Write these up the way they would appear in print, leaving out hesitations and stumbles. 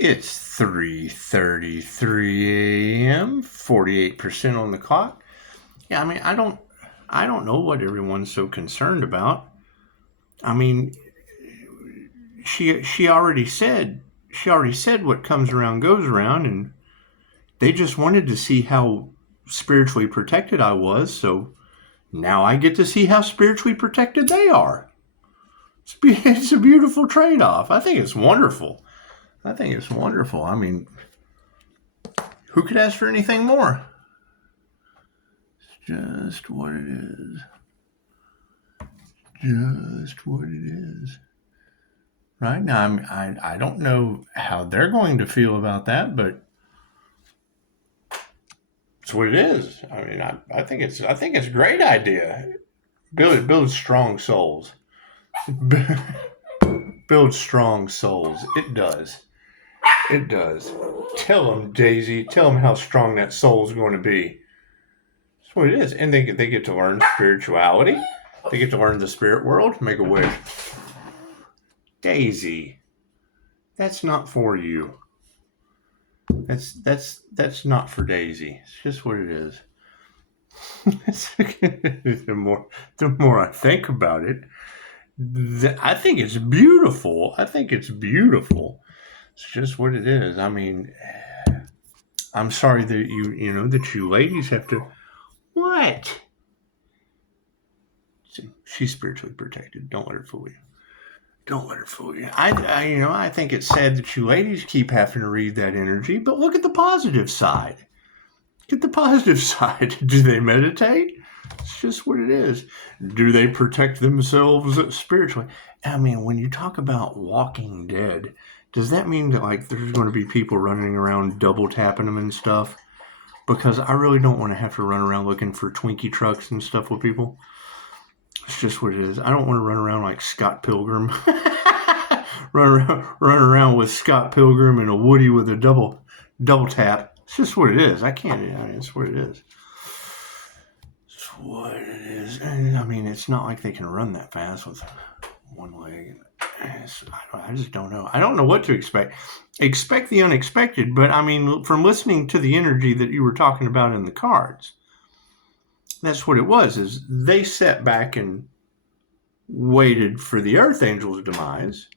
It's 3:33 a.m., 48% on the clock. Yeah, I mean, I don't know what everyone's so concerned about. I mean, she already said what comes around goes around, and they just wanted to see how spiritually protected I was, so now I get to see how spiritually protected they are. It's a beautiful trade-off. I think it's wonderful. I mean, who could ask for anything more? It's just what it is. Just what it is. Right now, I don't know how they're going to feel about that, but it's what it is. I mean, I think it's a great idea. Build strong souls. Build strong souls. It does. It does. Tell them, Daisy. Tell them how strong that soul's going to be. That's what it is. And they get to learn spirituality. They get to learn the spirit world. Make a wish. Daisy, that's not for you. That's not for Daisy. It's just what it is. the more I think about it, I think it's beautiful. It's just what it is. I mean, I'm sorry that you ladies have to. What? She's spiritually protected. Don't let her fool you. I think it's sad that you ladies keep having to read that energy, but look at the positive side. Do they meditate? It's just what it is. Do they protect themselves spiritually? I mean, when you talk about Walking Dead, does that mean that there's going to be people running around double tapping them and stuff? Because I really don't want to have to run around looking for Twinkie trucks and stuff with people. It's just what it is. I don't want to run around like Scott Pilgrim. run around with Scott Pilgrim and a Woody with a double tap. It's just what it is. I can't. It's what it is. It's what it is. And I mean, it's not like they can run that fast with one leg. I just don't know. I don't know what to expect. Expect the unexpected, but I mean, from listening to the energy that you were talking about in the cards, that's what it was, is they sat back and waited for the Earth Angel's demise.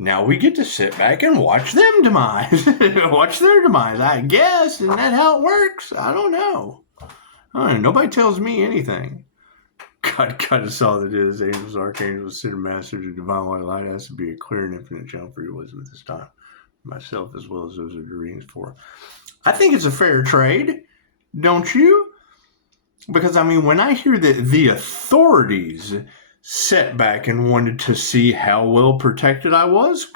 Now we get to sit back and watch them demise. Watch their demise, I guess. Isn't that how it works? I don't know. Nobody tells me anything. God us all that is. Angels, archangels, sinner masters, and divine white light has to be a clear and infinite channel for your wisdom at this time. Myself as well as those of the readings for. I think it's a fair trade. Don't you? Because, I mean, when I hear that the authorities sat back and wanted to see how well protected I was,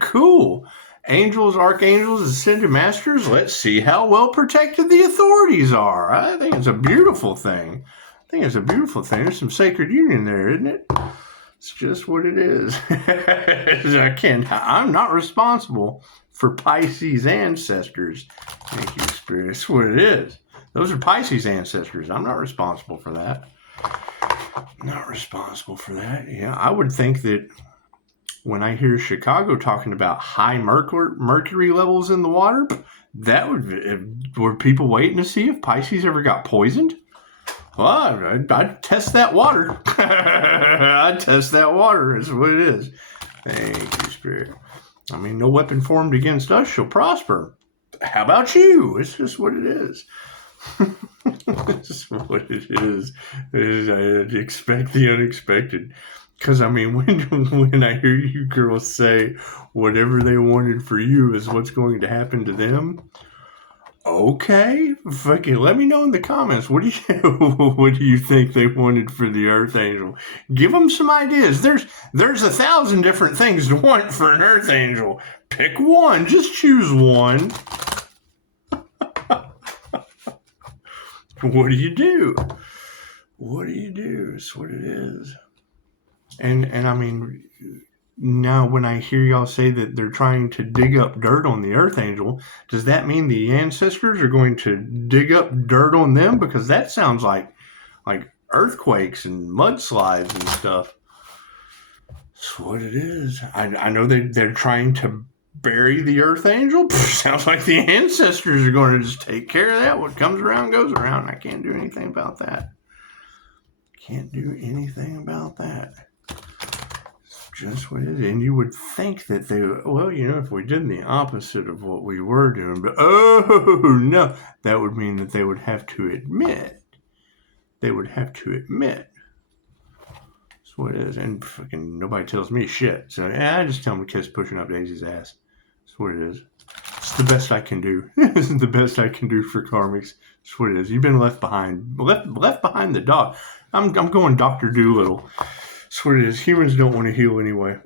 cool. Angels, archangels, ascended masters, let's see how well protected the authorities are. I think it's a beautiful thing. There's some sacred union there, isn't it? It's just what it is. I'm not responsible for Pisces ancestors. Thank you, Spirit. It's what it is. Those are Pisces ancestors. I'm not responsible for that. Yeah, I would think that when I hear Chicago talking about high mercury levels in the water, were people waiting to see if Pisces ever got poisoned? Well, I'd test that water. Is what it is. Thank you, Spirit. I mean, no weapon formed against us shall prosper. How about you? It's just what it is. It's what it is. I expect the unexpected. Because, I mean, when I hear you girls say whatever they wanted for you is what's going to happen to them, okay, fucking let me know in the comments. What do you think they wanted for the Earth Angel? Give them some ideas. There's 1,000 different things to want for an Earth Angel. Pick one. Just choose one. What do you do? It's what it is. And I mean, now when I hear y'all say that they're trying to dig up dirt on the Earth Angel, does that mean the ancestors are going to dig up dirt on them? Because that sounds like earthquakes and mudslides and stuff. That's what it is. I know they're trying to bury the Earth Angel? Sounds like the ancestors are going to just take care of that. What comes around goes around. I can't do anything about that. Can't do anything about that. It's just what it is. And you would think that they, well, if we did the opposite of what we were doing, but oh no, that would mean that they would have to admit. That's what it is. And fucking nobody tells me shit. So I just tell them to kiss pushing up Daisy's ass. That's what it is. It's the best I can do. This is the best I can do for karmics. That's what it is. You've been left behind. Left behind the dog. I'm going Dr. Doolittle. That's what it is. Humans don't want to heal anyway.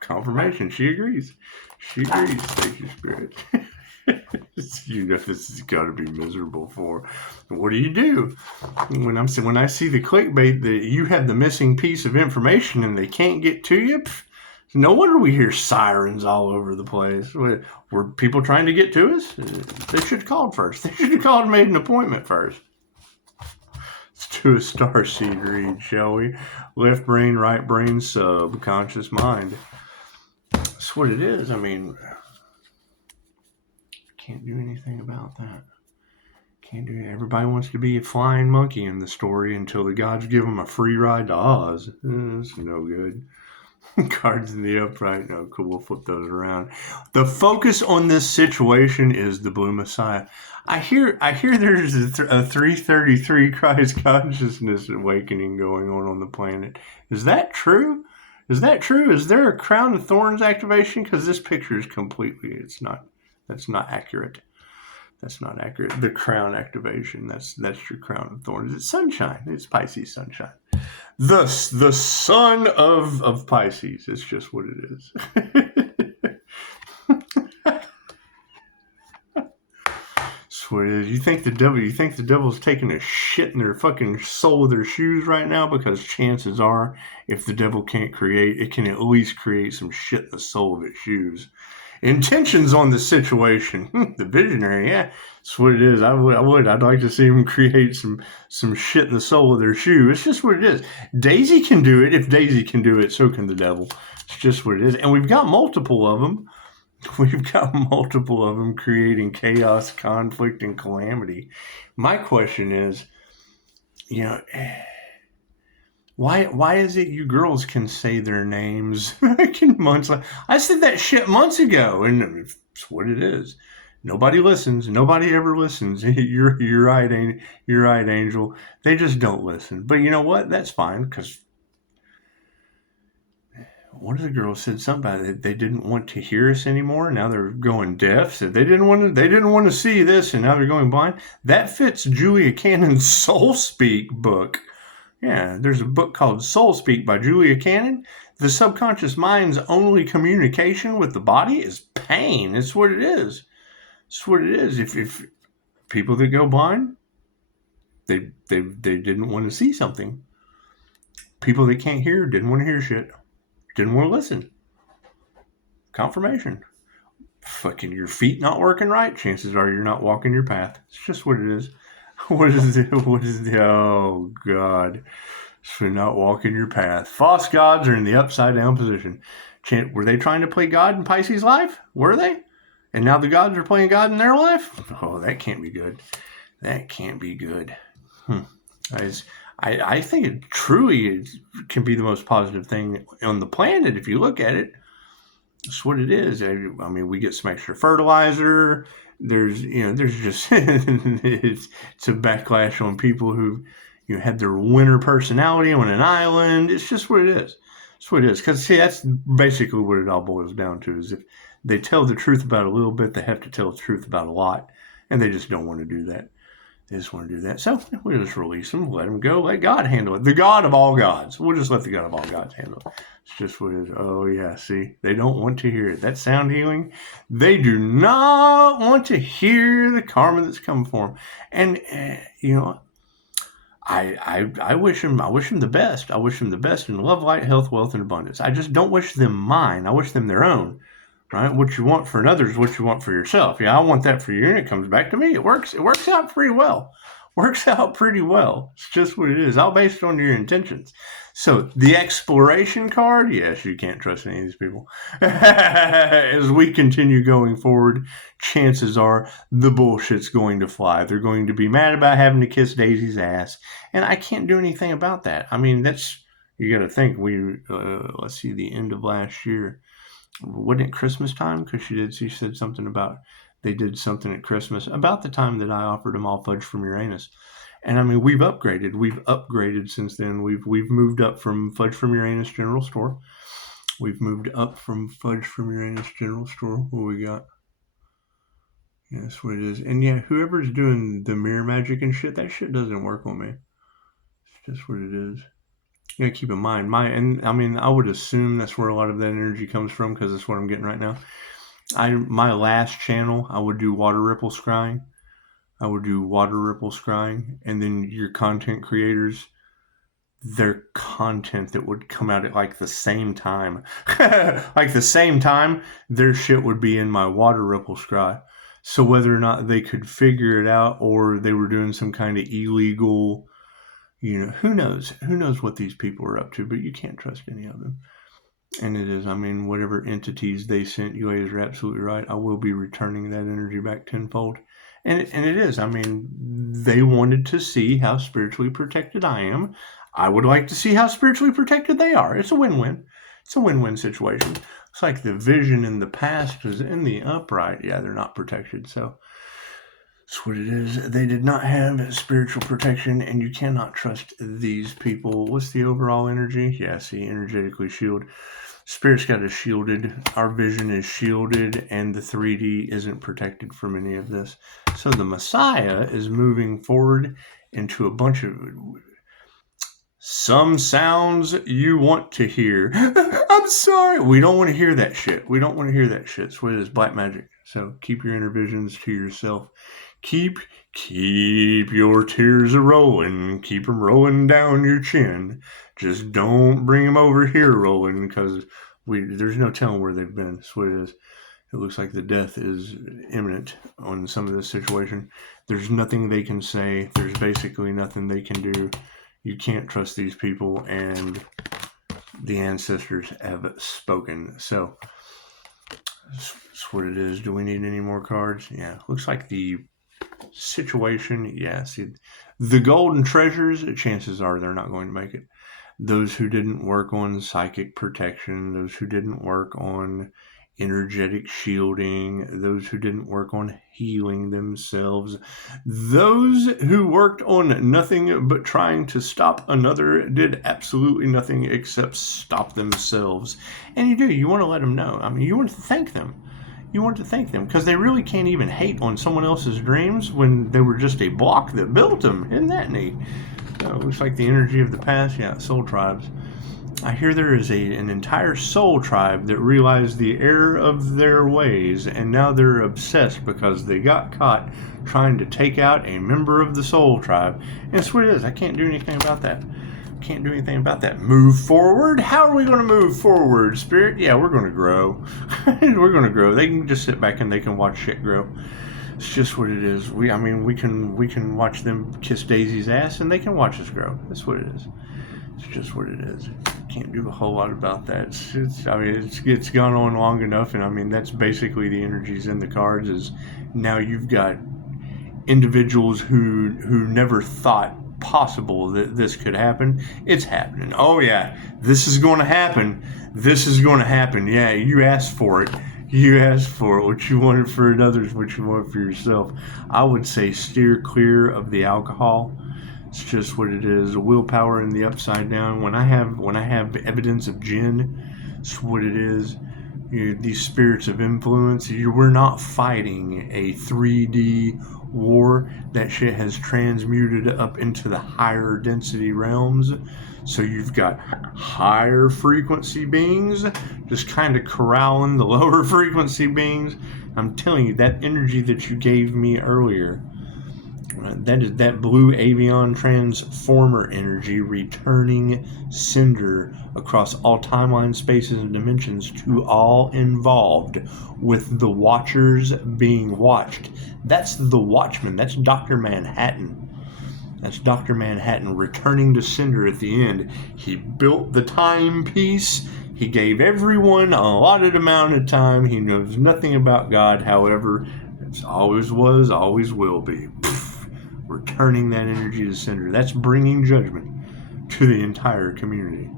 Confirmation. She agrees. Thank you, Spirit. This has got to be miserable for. What do you do when I see the clickbait that you have the missing piece of information and they can't get to you? No wonder we hear sirens all over the place. Were people trying to get to us? They should have called first. They should have called and made an appointment first. Let's do a starseed read, shall we? Left brain, right brain, subconscious mind. That's what it is. I mean, can't do anything about that. Can't do it. Everybody wants to be a flying monkey in the story until the gods give them a free ride to Oz. It's no good. Cards in the upright. No, cool. We'll flip those around. The focus on this situation is the Blue Messiah. I hear there's a 333 Christ consciousness awakening going on the planet. Is that true? Is there a Crown of Thorns activation? Because this picture is completely, that's not accurate. The crown activation, that's your Crown of Thorns. It's sunshine. It's Pisces sunshine. The son of Pisces. It's just what it is. That's what it is. You think the devil's taking a shit in their fucking sole of their shoes right now? Because chances are, if the devil can't create, it can at least create some shit in the sole of its shoes. Intentions on the situation. The visionary, yeah, that's what it is. I'd like to see him create some shit in the sole of their shoe. It's just what it is. Daisy can do it. If Daisy can do it, so can the devil. It's just what it is. And we've got multiple of them. Creating chaos, conflict, and calamity. My question is, why is it you girls can say their names months? I said that shit months ago, and it's what it is. Nobody listens. Nobody ever listens. You're right, Angel. They just don't listen. But you know what? That's fine, because one of the girls said something about it. They didn't want to hear us anymore. Now they're going deaf. So they didn't want to see this, and now they're going blind. That fits Julia Cannon's Soul Speak book. Yeah, there's a book called Soul Speak by Julia Cannon. The subconscious mind's only communication with the body is pain. It's what it is. It's what it is. If people that go blind, they didn't want to see something. People that can't hear didn't want to hear shit. Didn't want to listen. Confirmation. Fucking your feet not working right, chances are you're not walking your path. It's just what it is. What is it? Oh, God. So not walking your path. False gods are in the upside down position. Were they trying to play God in Pisces' life? Were they? And now the gods are playing God in their life? Oh, that can't be good. That can't be good. I think it truly can be the most positive thing on the planet if you look at it. That's what it is. I mean, we get some extra fertilizer. There's just it's a backlash on people who had their winter personality on an island. It's just what it is. It's what it is. Because see, that's basically what it all boils down to. Is if they tell the truth about a little bit, they have to tell the truth about a lot, and they just don't want to do that. They just want to do that. So we'll just release them, let them go, let God handle it. The God of all gods. We'll just let the God of all gods handle it. It's just what it is. Oh, yeah, see? They don't want to hear it. That sound healing, they do not want to hear the karma that's coming for them. And, I wish them the best. I wish them the best in love, light, health, wealth, and abundance. I just don't wish them mine. I wish them their own. Right? What you want for another is what you want for yourself. Yeah, I want that for you, and it comes back to me. It works out pretty well. It's just what it is. All based on your intentions. So the exploration card, yes, you can't trust any of these people. As we continue going forward, chances are the bullshit's going to fly. They're going to be mad about having to kiss Daisy's ass, and I can't do anything about that. I mean, that's, you got to think, let's see, the end of last year, wasn't it Christmas time? Because she said something about, they did something at Christmas about the time that I offered them all fudge from Uranus. And I mean, we've upgraded since then. We've moved up from Fudge from Uranus General Store. We've moved up from Fudge from Uranus General Store. What we got? Yeah, that's what it is. And yeah, whoever's doing the mirror magic and shit, that shit doesn't work on me. It's just what it is. You gotta keep in mind, I would assume that's where a lot of that energy comes from, because that's what I'm getting right now. My last channel, I would do water ripple scrying. And then your content creators, their content that would come out at like the same time, their shit would be in my water ripple scry. So whether or not they could figure it out, or they were doing some kind of illegal, who knows what these people are up to, but you can't trust any of them. And it is, whatever entities they sent you, are absolutely right. I will be returning that energy back tenfold. And it is, they wanted to see how spiritually protected I am. I would like to see how spiritually protected they are. It's a win-win. It's a win-win situation. It's like the vision in the past is in the upright. Yeah, they're not protected. So that's what it is. They did not have spiritual protection, and you cannot trust these people. What's the overall energy? Yeah, see, energetically shielded. Spirit's got us shielded. Our vision is shielded, and the 3D isn't protected from any of this. So the Messiah is moving forward into a bunch of some sounds you want to hear. I'm sorry. We don't want to hear that shit. It's what it is, black magic. So keep your inner visions to yourself. Keep your tears a-rolling. Keep them rolling down your chin. Just don't bring them over here rolling, because there's no telling where they've been. That's what it is. It looks like the death is imminent on some of this situation. There's nothing they can say. There's basically nothing they can do. You can't trust these people, and the ancestors have spoken. So that's what it is. Do we need any more cards? Yeah, looks like the situation. Yeah, see, the golden treasures, chances are they're not going to make it. Those who didn't work on psychic protection, those who didn't work on energetic shielding, those who didn't work on healing themselves, those who worked on nothing but trying to stop another did absolutely nothing except stop themselves. And you want to let them know. You want to thank them. Because they really can't even hate on someone else's dreams when they were just a block that built them. Isn't that neat? Looks like the energy of the past. Yeah, soul tribes. I hear there is an entire soul tribe that realized the error of their ways, and now they're obsessed because they got caught trying to take out a member of the soul tribe. And that's what it is. I can't do anything about that. Move forward? How are we going to move forward, Spirit? Yeah, we're going to grow. We're going to grow. They can just sit back and they can watch shit grow. It's just what it is. We can watch them kiss Daisy's ass, and they can watch us grow. That's what it is. It's just what it is. Can't do a whole lot about that. It's gone on long enough, and that's basically the energies in the cards. Is now you've got individuals who never thought possible that this could happen. It's happening. Oh yeah, this is going to happen. Yeah, you asked for it. What you wanted for others, what you want for yourself. I would say steer clear of the alcohol. It's just what it is. Willpower in the upside down. When I have evidence of jinn, it's what it is. These spirits of influence. We're not fighting a 3D war. That shit has transmuted up into the higher density realms. So you've got higher frequency beings just kind of corralling the lower frequency beings. I'm telling you, that energy that you gave me earlier, that is that blue avian transformer energy returning cinder across all timeline, spaces, and dimensions to all involved, with the watchers being watched. That's the Watchman. That's Dr. Manhattan. That's Dr. Manhattan returning to sender at the end. He built the timepiece. He gave everyone a allotted amount of time. He knows nothing about God. However, it's always was, always will be. Returning that energy to sender. That's bringing judgment to the entire community.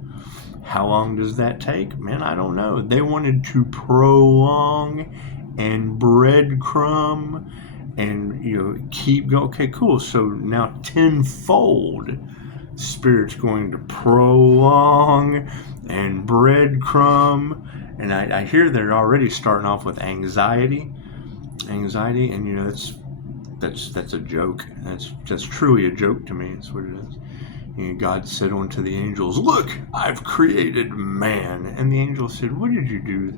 How long does that take? Man, I don't know. They wanted to prolong and breadcrumb and, keep going. Okay, cool. So now tenfold, Spirit's going to prolong and breadcrumb. And I hear they're already starting off with anxiety, and that's a joke. That's truly a joke to me. That's what it is. God said unto the angels, "Look, I've created man." And the angel said, "What did you do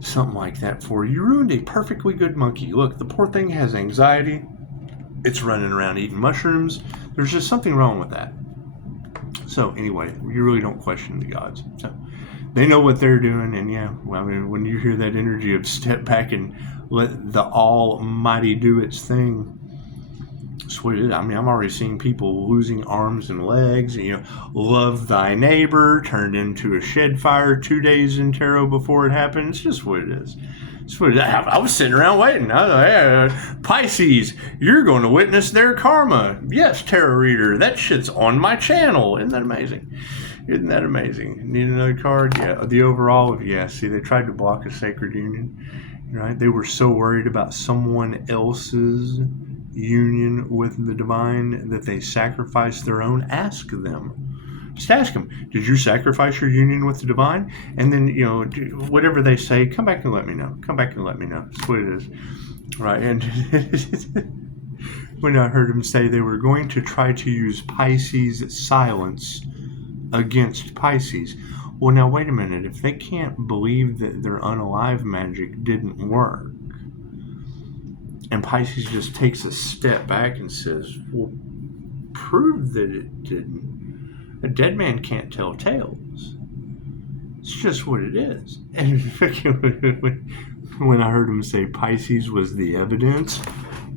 something like that for? You ruined a perfectly good monkey. Look, the poor thing has anxiety. It's running around eating mushrooms. There's just something wrong with that." So anyway, you really don't question the gods. So they know what they're doing. And when you hear that energy of step back and let the Almighty do its thing, that's what it is. I'm already seeing people losing arms and legs. Love thy neighbor turned into a shed fire 2 days in tarot before it happened. It's just what it is. It's what it is. I was sitting around waiting. Pisces, you're going to witness their karma. Yes, tarot reader, that shit's on my channel. Isn't that amazing? Isn't that amazing? Need another card? Yeah. The overall of See, they tried to block a sacred union. Right? They were so worried about someone else's union with the divine that they sacrificed their own. Ask them. Just ask them, did you sacrifice your union with the divine? And then, whatever they say, come back and let me know. Come back and let me know. That's what it is. Right? And when I heard them say they were going to try to use Pisces silence against Pisces. Well, now, wait a minute. If they can't believe that their unalive magic didn't work, and Pisces just takes a step back and says, well, prove that it didn't. A dead man can't tell tales. It's just what it is. And when I heard him say Pisces was the evidence,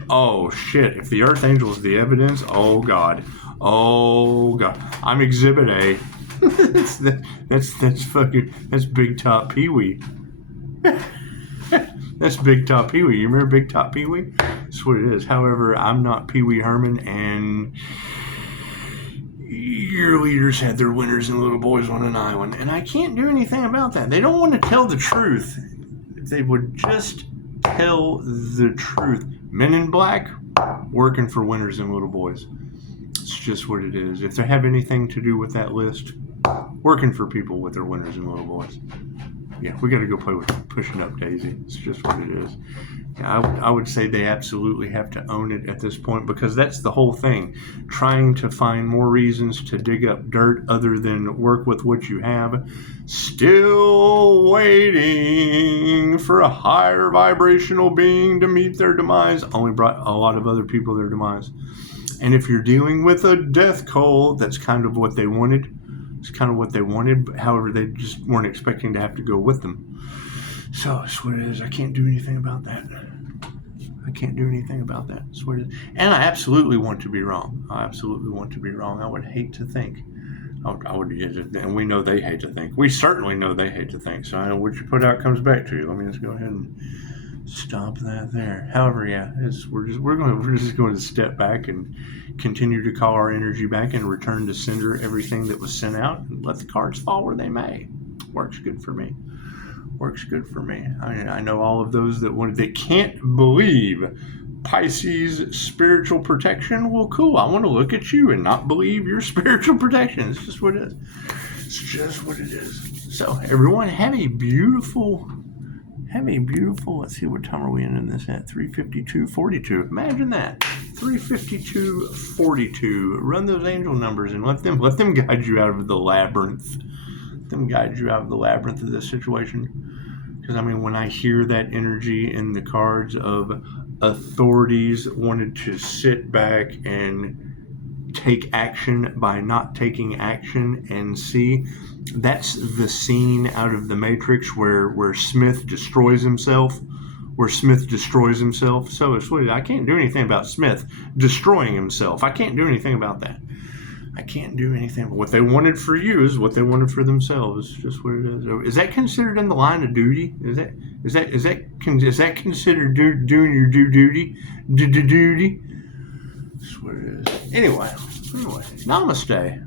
oh shit, if the Archangel is the evidence, oh God. I'm Exhibit A. that's Big Top Pee-wee. That's Big Top Pee-wee. You remember Big Top Pee-wee? That's what it is. However, I'm not Pee-wee Herman, and your leaders had their winners and little boys on an island, and I can't do anything about that. They don't want to tell the truth. If they would just tell the truth. Men in Black, working for winners and little boys. It's just what it is. If they have anything to do with that list, working for people with their winners and little boys. Yeah, we got to go play with Pushing Up Daisy. It's just what it is. I would say they absolutely have to own it at this point, because that's the whole thing. Trying to find more reasons to dig up dirt other than work with what you have. Still waiting for a higher vibrational being to meet their demise. Only brought a lot of other people their demise. And if you're dealing with a death cult, that's kind of what they wanted. It's kind of what they wanted. However, they just weren't expecting to have to go with them. So that's what it is. I can't do anything about that. That's what it is. And I absolutely want to be wrong. I would hate to think. And we know they hate to think. We certainly know they hate to think. So I know what you put out comes back to you. Let me just go ahead and stop that there. However, we're just going to step back and continue to call our energy back and return to sender everything that was sent out and let the cards fall where they may. Works good for me. I know all of those that can't believe Pisces spiritual protection. Well, cool. I want to look at you and not believe your spiritual protection. It's just what it is. So everyone, have a beautiful, let's see, what time are we in this at? 3:52:42. Imagine that. 3:52:42. Run those angel numbers and let them guide you out of the labyrinth. Of this situation. Because when I hear that energy in the cards of authorities wanted to sit back and take action by not taking action, and see, that's the scene out of the Matrix where Smith destroys himself where Smith destroys himself. So it's what I can't do anything about Smith destroying himself. I can't do anything about that. I can't do anything. What they wanted for you is what they wanted for themselves. Just what it is. Is that considered in the line of duty? Is that considered doing your due duty? Duty. That's what it is. Anyway, namaste.